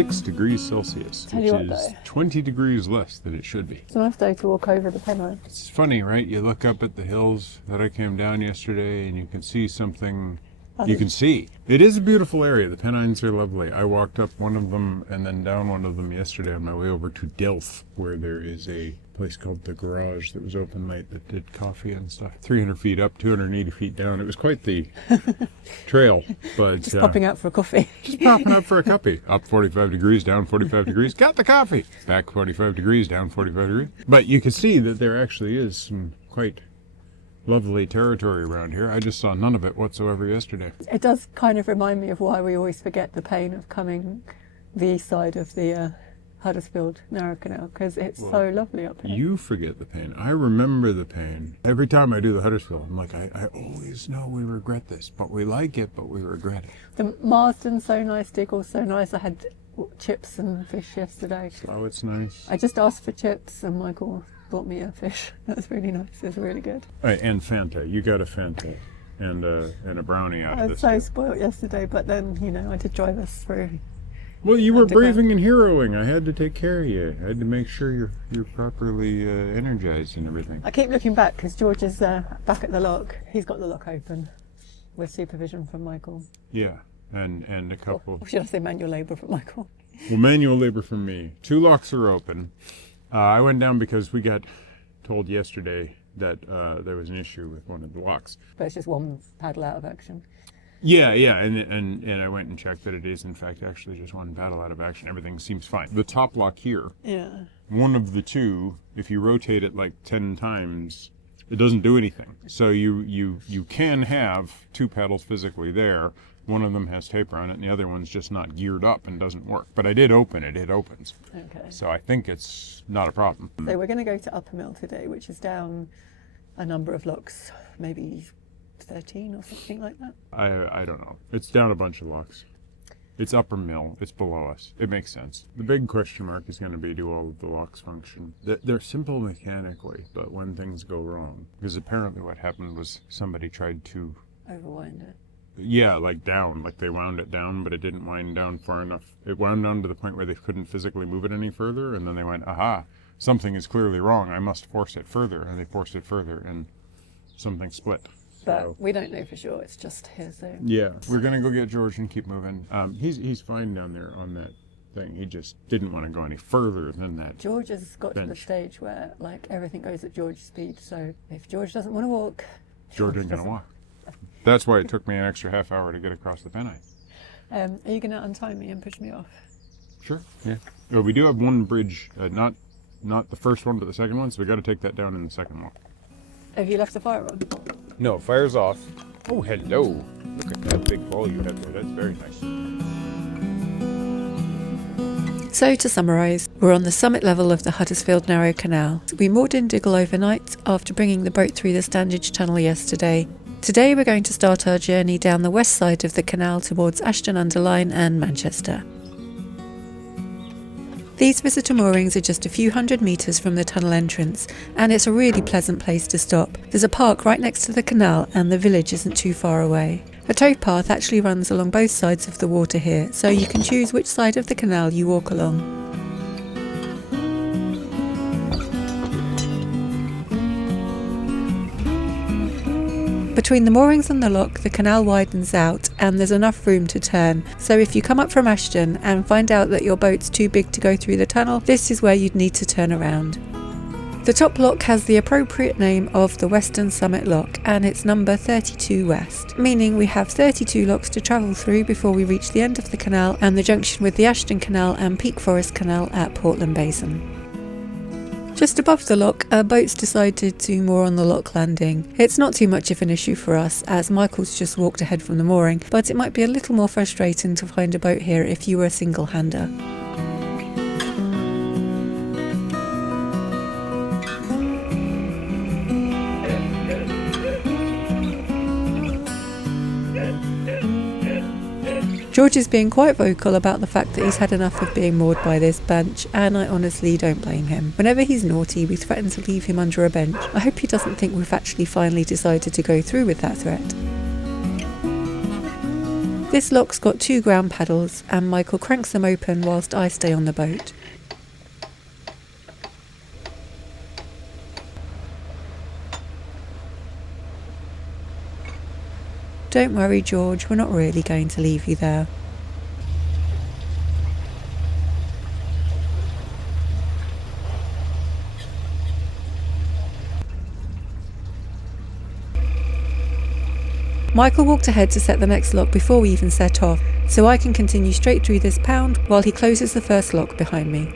6 degrees Celsius, which is 20 degrees less than it should be. It's a nice day to walk over the Pennine. It's funny, right? You look up at the hills that I came down yesterday and you can see something you can see. It is a beautiful area. The Pennines are lovely. I walked up one of them and then down one of them yesterday on my way over to Delft, where there is a place called The Garage that was open late that did coffee and stuff. 300 feet up, 280 feet down. It was quite the trail. But just popping out for a coffee. Just popping out for a coffee. Up 45 degrees, down 45 degrees. Got the coffee. Back 45 degrees, down 45 degrees. But you can see that there actually is some quite lovely territory around here. I just saw none of it whatsoever yesterday. It does kind of remind me of why we always forget the pain of coming the east side of the Huddersfield Narrow Canal, because it's so lovely up here. You forget the pain. I remember the pain. Every time I do the Huddersfield, I'm like, I always know we regret this, but we like it, but we regret it. The Marsden's so nice, Diggle's so nice. I had chips and fish yesterday. Oh, it's nice. I just asked for chips and Michael bought me a fish. That was really nice. It was really good. Right, and Fanta. You got a Fanta and a brownie out of this. I was so spoiled yesterday, but then, you know, I did drive us through. Well, you were braving and heroing. I had to take care of you. I had to make sure you're properly energized and everything. I keep looking back because George is back at the lock. He's got the lock open with supervision from Michael. Yeah, and a couple. Or should I say manual labour from Michael? Well, manual labour from me. 2 locks are open. I went down because we got told yesterday that there was an issue with one of the locks. But it's just one paddle out of action. Yeah, and I went and checked that it is in fact actually just one paddle out of action. Everything seems fine. The top lock here, one of the two, if you rotate it like 10 times, it doesn't do anything. So you can have 2 paddles physically there. One of them has taper on it, and the other one's just not geared up and doesn't work. But I did open it. It opens. Okay. So I think it's not a problem. So we're going to go to Uppermill today, which is down a number of locks, maybe 13 or something like that. I don't know. It's down a bunch of locks. It's Uppermill. It's below us. It makes sense. The big question mark is going to be, do all of the locks function? They're simple mechanically, but when things go wrong, because apparently what happened was somebody tried to overwind it. Yeah, like down, like they wound it down, but it didn't wind down far enough. It wound down to the point where they couldn't physically move it any further, and then they went, aha, something is clearly wrong. I must force it further, and they forced it further, and something split. But we don't know for sure. It's just hearsay. Yeah, we're gonna go get George and keep moving. He's fine down there on that thing. He just didn't want to go any further than that. George has got to the stage where like everything goes at George's speed. So if George doesn't want to walk, George ain't gonna walk. That's why it took me an extra half hour to get across the Pennine. Are you going to untie me and push me off? Sure. Yeah. Well, we do have one bridge, not the first one, but the second one. So we got to take that down in the second one. Have you left the fire on? No, fire's off. Oh, hello. Look at that big ball you have there. That's very nice. So to summarise, we're on the summit level of the Huddersfield Narrow Canal. We moored in Diggle overnight after bringing the boat through the Standedge Tunnel yesterday. Today we're going to start our journey down the west side of the canal towards Ashton-under-Lyne and Manchester. These visitor moorings are just a few hundred metres from the tunnel entrance, and it's a really pleasant place to stop. There's a park right next to the canal and the village isn't too far away. A towpath actually runs along both sides of the water here, so you can choose which side of the canal you walk along. Between the moorings and the lock, the canal widens out and there's enough room to turn. So if you come up from Ashton and find out that your boat's too big to go through the tunnel, this is where you'd need to turn around. The top lock has the appropriate name of the Western Summit Lock, and it's number 32 West, meaning we have 32 locks to travel through before we reach the end of the canal and the junction with the Ashton Canal and Peak Forest Canal at Portland Basin. Just above the lock, our boats decided to moor on the lock landing. It's not too much of an issue for us, as Michael's just walked ahead from the mooring, but it might be a little more frustrating to find a boat here if you were a single-hander. George is being quite vocal about the fact that he's had enough of being moored by this bench, and I honestly don't blame him. Whenever he's naughty, we threaten to leave him under a bench. I hope he doesn't think we've actually finally decided to go through with that threat. This lock's got 2 ground paddles and Michael cranks them open whilst I stay on the boat. Don't worry, George, we're not really going to leave you there. Michael walked ahead to set the next lock before we even set off, so I can continue straight through this pound while he closes the first lock behind me.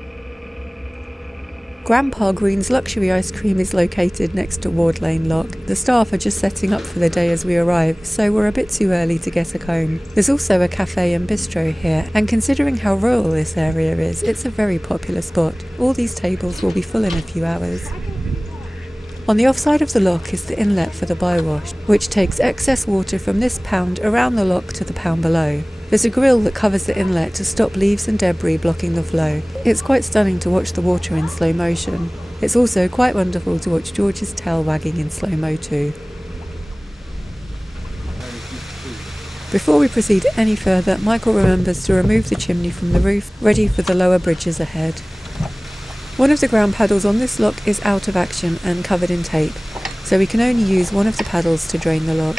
Grandpa Green's luxury ice cream is located next to Ward Lane Lock. The staff are just setting up for the day as we arrive, so we're a bit too early to get a comb. There's also a cafe and bistro here, and considering how rural this area is, it's a very popular spot. All these tables will be full in a few hours. On the offside of the lock is the inlet for the bywash, which takes excess water from this pound around the lock to the pound below. There's a grille that covers the inlet to stop leaves and debris blocking the flow. It's quite stunning to watch the water in slow motion. It's also quite wonderful to watch George's tail wagging in slow-mo too. Before we proceed any further, Michael remembers to remove the chimney from the roof, ready for the lower bridges ahead. One of the ground paddles on this lock is out of action and covered in tape, so we can only use one of the paddles to drain the lock.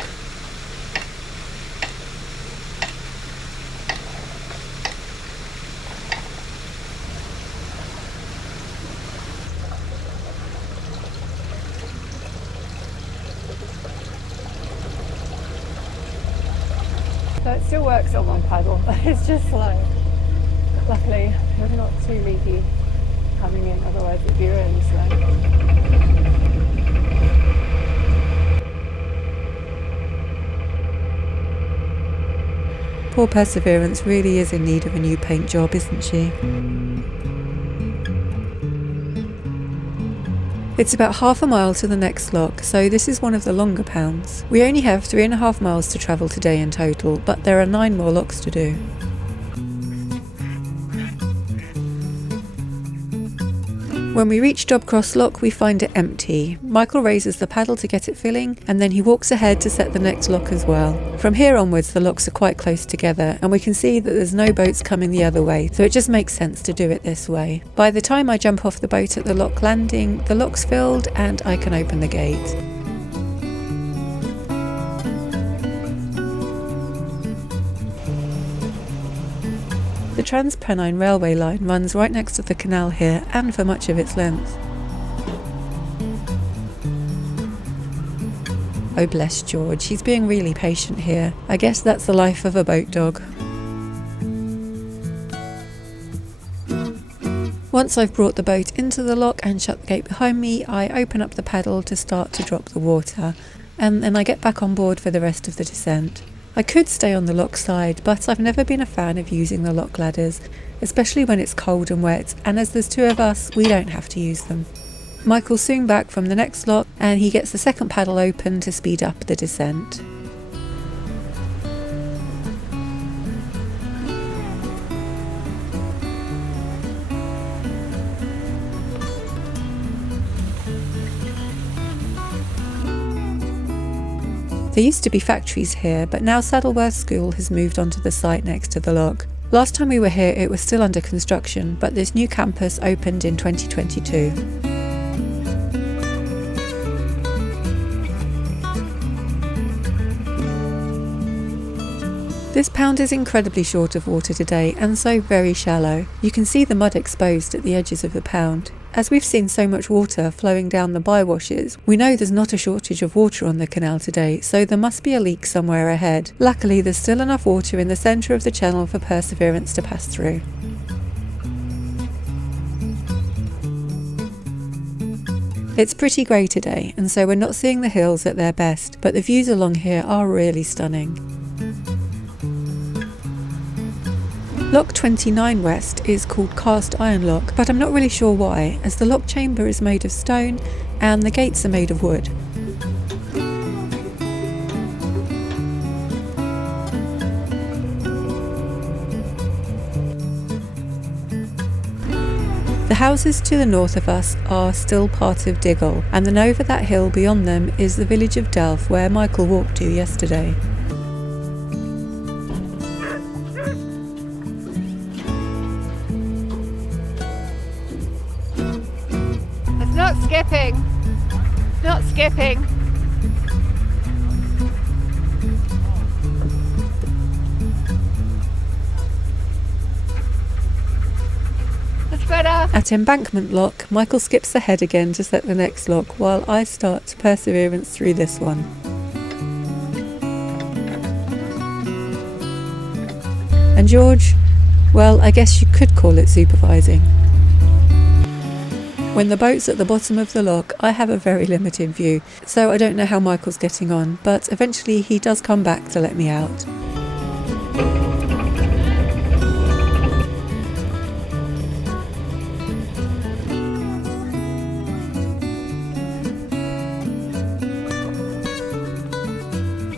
So it still works on one paddle, but it's just slow. Luckily, there's not too leaky coming in, otherwise it'd be really slow. Poor Perseverance really is in need of a new paint job, isn't she? It's about half a mile to the next lock, so this is one of the longer pounds. We only have 3.5 miles to travel today in total, but there are 9 more locks to do. When we reach Dobcross Lock, we find it empty. Michael raises the paddle to get it filling, and then he walks ahead to set the next lock as well. From here onwards, the locks are quite close together, and we can see that there's no boats coming the other way, so it just makes sense to do it this way. By the time I jump off the boat at the lock landing, the lock's filled and I can open the gate. The Trans-Pennine Railway line runs right next to the canal here and for much of its length. Oh bless George, he's being really patient here. I guess that's the life of a boat dog. Once I've brought the boat into the lock and shut the gate behind me, I open up the paddle to start to drop the water, and then I get back on board for the rest of the descent. I could stay on the lock side, but I've never been a fan of using the lock ladders, especially when it's cold and wet, and as there's 2 of us, we don't have to use them. Michael's soon back from the next lock, and he gets the second paddle open to speed up the descent. There used to be factories here, but now Saddleworth School has moved onto the site next to the lock. Last time we were here it was still under construction, but this new campus opened in 2022. This pound is incredibly short of water today and so very shallow. You can see the mud exposed at the edges of the pound. As we've seen so much water flowing down the bywashes, we know there's not a shortage of water on the canal today, so there must be a leak somewhere ahead. Luckily, there's still enough water in the centre of the channel for Perseverance to pass through. It's pretty grey today, and so we're not seeing the hills at their best, but the views along here are really stunning. Lock 29 West is called Cast Iron Lock, but I'm not really sure why, as the lock chamber is made of stone and the gates are made of wood. The houses to the north of us are still part of Diggle, and then over that hill beyond them is the village of Delph where Michael walked to yesterday. Not skipping. Not skipping. That's better. At Embankment Lock, Michael skips ahead again to set the next lock while I start perseverance through this one. And George, well, I guess you could call it supervising. When the boat's at the bottom of the lock, I have a very limited view, so I don't know how Michael's getting on, but eventually he does come back to let me out.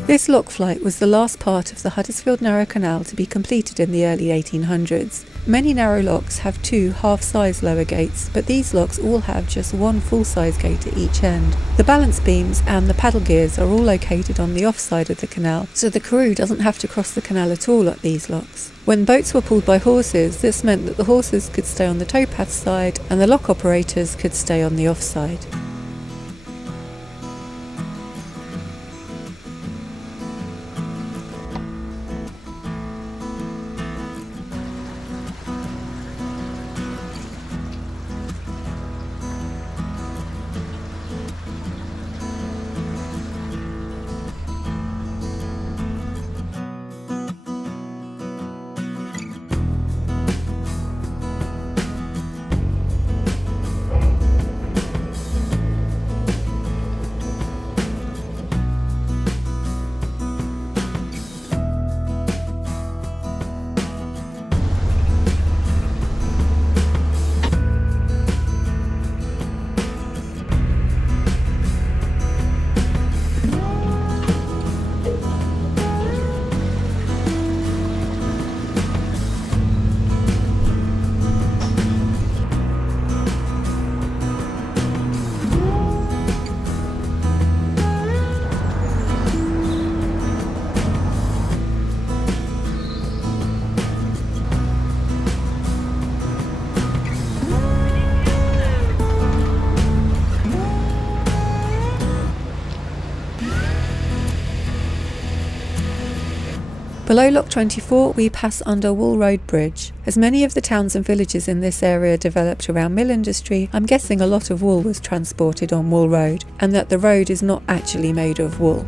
This lock flight was the last part of the Huddersfield Narrow Canal to be completed in the early 1800s. Many narrow locks have two half-size lower gates, but these locks all have just one full-size gate at each end. The balance beams and the paddle gears are all located on the offside of the canal, so the crew doesn't have to cross the canal at all at these locks. When boats were pulled by horses, this meant that the horses could stay on the towpath side and the lock operators could stay on the offside. Below Lock 24 we pass under Wool Road Bridge. As many of the towns and villages in this area developed around mill industry, I'm guessing a lot of wool was transported on Wool Road, and that the road is not actually made of wool.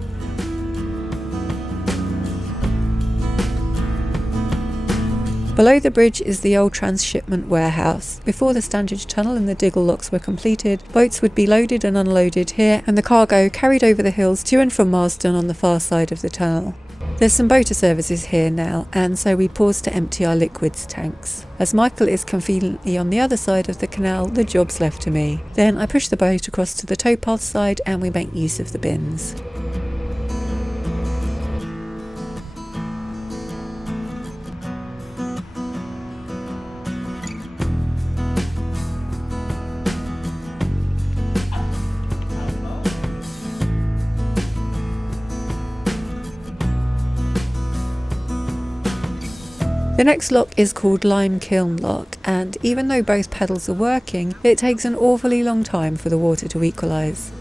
Below the bridge is the old transshipment warehouse. Before the Standedge Tunnel and the Diggle locks were completed, boats would be loaded and unloaded here and the cargo carried over the hills to and from Marsden on the far side of the tunnel. There's some boater services here now, and so we pause to empty our liquids tanks. As Michael is conveniently on the other side of the canal, the job's left to me. Then I push the boat across to the towpath side and we make use of the bins. The next lock is called Lime Kiln Lock, and even though both pedals are working, it takes an awfully long time for the water to equalise.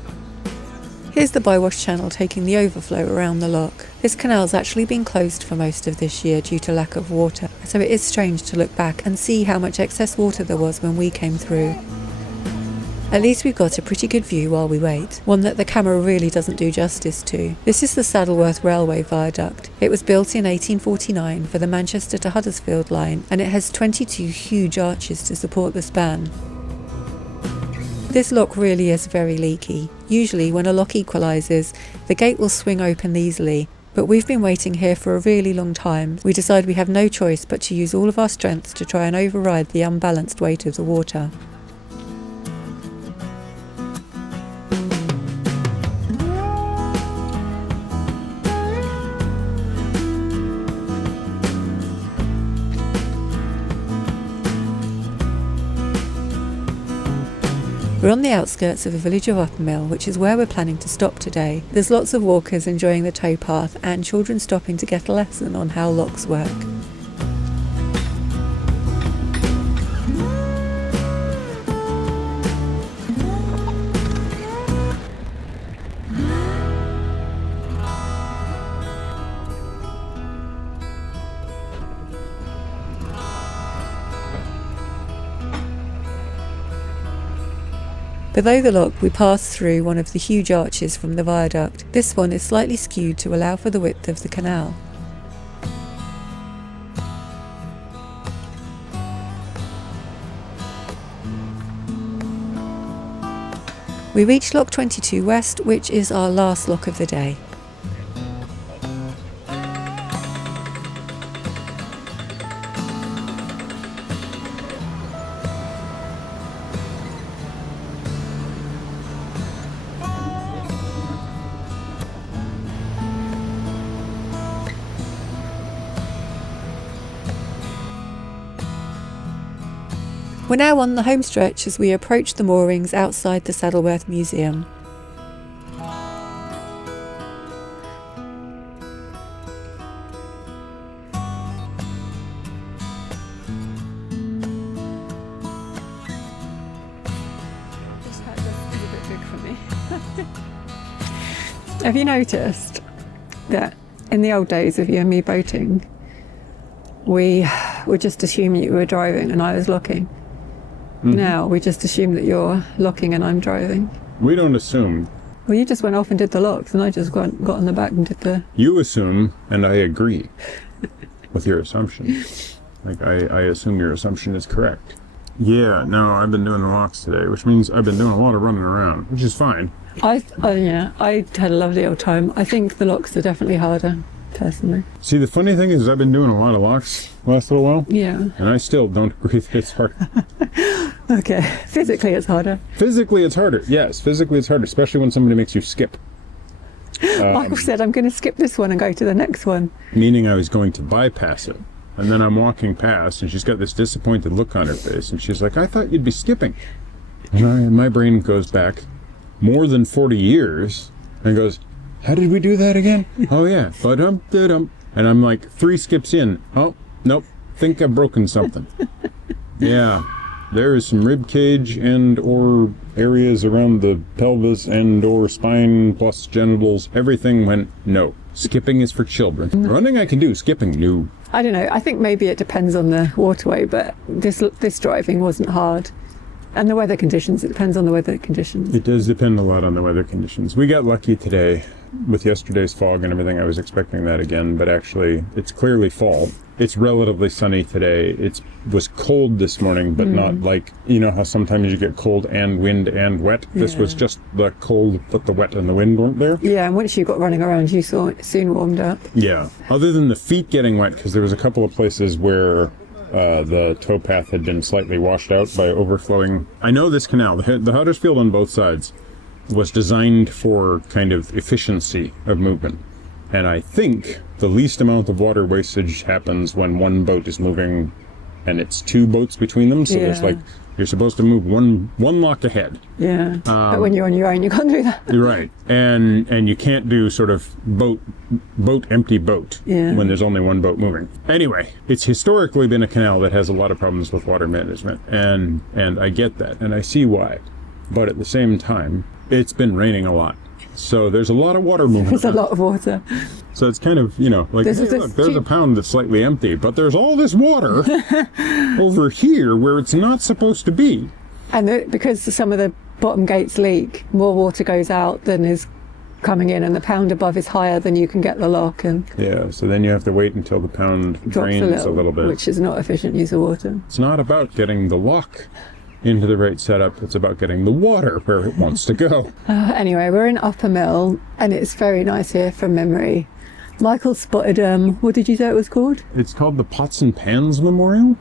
Here's the bywash channel taking the overflow around the lock. This canal's actually been closed for most of this year due to lack of water, so it is strange to look back and see how much excess water there was when we came through. At least we've got a pretty good view while we wait, one that the camera really doesn't do justice to. This is the Saddleworth Railway Viaduct. It was built in 1849 for the Manchester to Huddersfield line, and it has 22 huge arches to support the span. This lock really is very leaky. Usually when a lock equalises, the gate will swing open easily, but we've been waiting here for a really long time. We decide we have no choice but to use all of our strength to try and override the unbalanced weight of the water. We're on the outskirts of the village of Uppermill, which is where we're planning to stop today. There's lots of walkers enjoying the towpath and children stopping to get a lesson on how locks work. Below the lock we pass through one of the huge arches from the viaduct. This one is slightly skewed to allow for the width of the canal. We reach Lock 22 West, which is our last lock of the day. We're now on the home stretch as we approach the moorings outside the Saddleworth Museum. This hat is a bit big for me. Have you noticed that in the old days of you and me boating, we would just assume you were driving and I was looking? Now we just assume that you're locking and I'm driving. We don't assume. Well, you just went off and did the locks and I just got on the back and did the... You assume, and I agree with your assumption. Like, I assume your assumption is correct. Yeah, no, I've been doing the locks today, which means I've been doing a lot of running around, which is fine. I had a lovely old time. I think the locks are definitely harder, personally. See, the funny thing is I've been doing a lot of locks last little while. Yeah. And I still don't agree that it's hard. Okay. Physically it's harder. Physically it's harder. Yes, physically it's harder, especially when somebody makes you skip. Michael said, I'm going to skip this one and go to the next one. Meaning I was going to bypass it. And then I'm walking past and she's got this disappointed look on her face and she's like, I thought you'd be skipping. And my brain goes back more than 40 years and goes, how did we do that again? Oh yeah, ba-dum-da-dum. And I'm like 3 skips in. Oh, nope, think I've broken something. Yeah, there is some rib cage and or areas around the pelvis and or spine plus genitals. Everything went no. Skipping is for children. Running I can do, skipping no. I don't know, I think maybe it depends on the waterway, but this driving wasn't hard. And the weather conditions, it depends on the weather conditions. It does depend a lot on the weather conditions. We got lucky today with yesterday's fog and everything. I was expecting that again, but actually it's clearly fall. It's relatively sunny today. It was cold this morning, but not like, you know how sometimes you get cold and wind and wet? This was just the cold, but the wet and the wind weren't there. Yeah, and once you got running around, you soon warmed up. Yeah, other than the feet getting wet, because there was a couple of places where the towpath had been slightly washed out by overflowing. I know this canal, the Huddersfield on both sides, was designed for kind of efficiency of movement. And I think the least amount of water wastage happens when one boat is moving and it's 2 boats between them. So there's like, you're supposed to move one lock ahead. Yeah, but when you're on your own, you can't do that. You're right. And you can't do sort of boat, empty boat when there's only one boat moving. Anyway, it's historically been a canal that has a lot of problems with water management. And I get that, and I see why. But at the same time, it's been raining a lot. So there's a lot of water moving. There's a lot of water. So it's kind of, you know, like, hey, look, there's a pound that's slightly empty, but there's all this water over here where it's not supposed to be. And because some of the bottom gates leak, more water goes out than is coming in, and the pound above is higher than you can get the lock. And yeah, so then you have to wait until the pound drains a little bit. Which is not efficient use of water. It's not about getting the lock into the right setup, it's about getting the water where it wants to go. Anyway, we're in Uppermill and it's very nice here from memory. Michael spotted, what did you say it was called? It's called the Pots and Pans Memorial.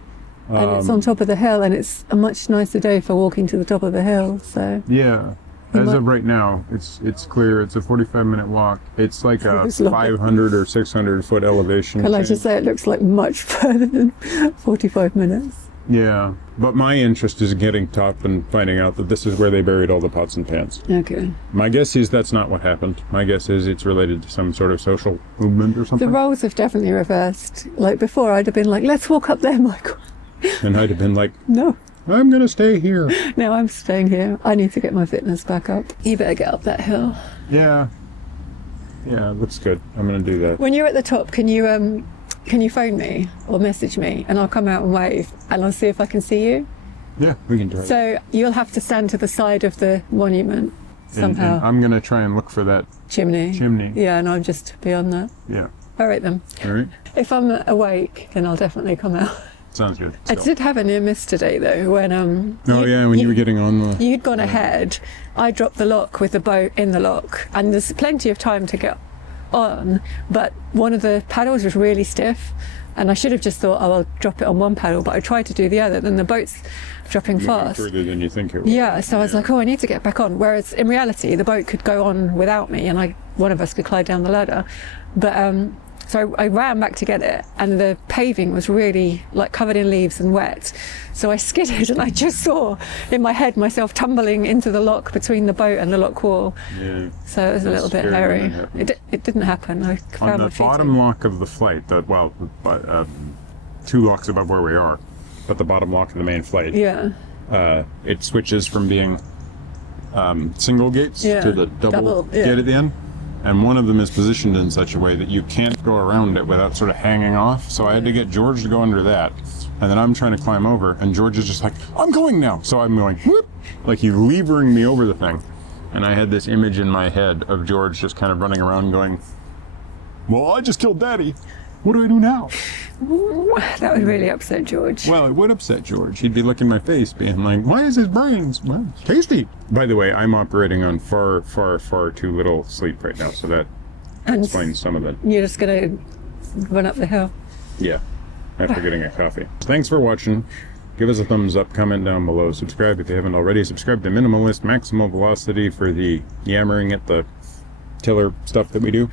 And it's on top of the hill, and it's a much nicer day for walking to the top of the hill, so... Yeah, as of right now, it's clear. It's a 45-minute walk. It's like a 500 or 600 foot elevation. Can I just say it looks like much further than 45 minutes? Yeah, but my interest is getting top and finding out that this is where they buried all the pots and pans. Okay. My guess is that's not what happened. My guess is it's related to some sort of social movement or something. The roles have definitely reversed. Like before, I'd have been like, let's walk up there, Michael. And I'd have been like, no, I'm going to stay here. No, I'm staying here. I need to get my fitness back up. You better get up that hill. Yeah. Yeah, looks good. I'm going to do that. When you're at the top, can you phone me or message me and I'll come out and wave and I'll see if I can see you? Yeah, we can try it. So you'll have to stand to the side of the monument somehow. And I'm going to try and look for that Chimney. chimney. Yeah, and I'm just beyond that. Yeah. All right then. All right. If I'm awake, then I'll definitely come out. Sounds good. I did have a near miss today though, when when you were getting on the... you'd gone ahead. I dropped the lock with the boat in the lock, and there's plenty of time to get on, but one of the paddles was really stiff, and I should have just thought, oh, I'll drop it on one paddle, but I tried to do the other, then the boat's dropping fast. Further than you think it would. Yeah, so I was like, oh, I need to get back on. Whereas in reality, the boat could go on without me, and one of us could climb down the ladder. But so I ran back to get it, and the paving was really like covered in leaves and wet. So I skidded, and I just saw in my head myself tumbling into the lock between the boat and the lock wall. Yeah. So it was a little bit hairy. It didn't happen. I found On my the feet. bottom lock of the flight, 2 locks above where we are, but the bottom lock of the main flight, Yeah. it switches from being single gates to the double gate at the end. And one of them is positioned in such a way that you can't go around it without sort of hanging off. So I had to get George to go under that. And then I'm trying to climb over, and George is just like, I'm going now. So I'm going, whoop, like he's levering me over the thing. And I had this image in my head of George just kind of running around going, well, I just killed Daddy. What do I do now? That would really upset George. Well, it would upset George. He'd be looking at my face, being like, why is his brains? Well, tasty. By the way, I'm operating on far, far, far too little sleep right now, so that explains some of it. You're just going to run up the hill. Yeah, after getting a coffee. Thanks for watching. Give us a thumbs up, comment down below, subscribe if you haven't already. Subscribe to Minimalist Maximal Velocity for the yammering at the tiller stuff that we do.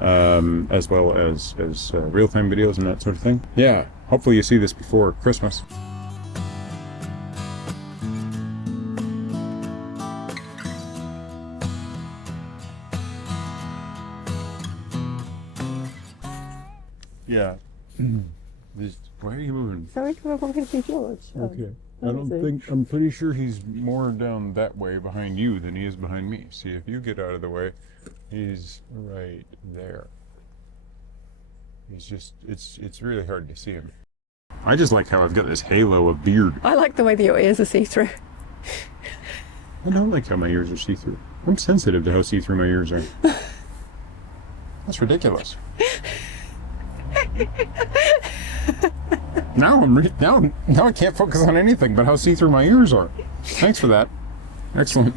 As well as real-time videos and that sort of thing. Yeah, hopefully you see this before Christmas. Yeah. Why are you moving? Sorry, we're going to see George. Okay. I'm pretty sure he's more down that way behind you than he is behind me. See, if you get out of the way, he's right there. He's just, it's really hard to see him. I just like how I've got this halo of beard. I like the way that your ears are see-through. I don't like how my ears are see-through. I'm sensitive to how see-through my ears are. That's ridiculous. Now now I can't focus on anything but how see-through my ears are. Thanks for that. Excellent.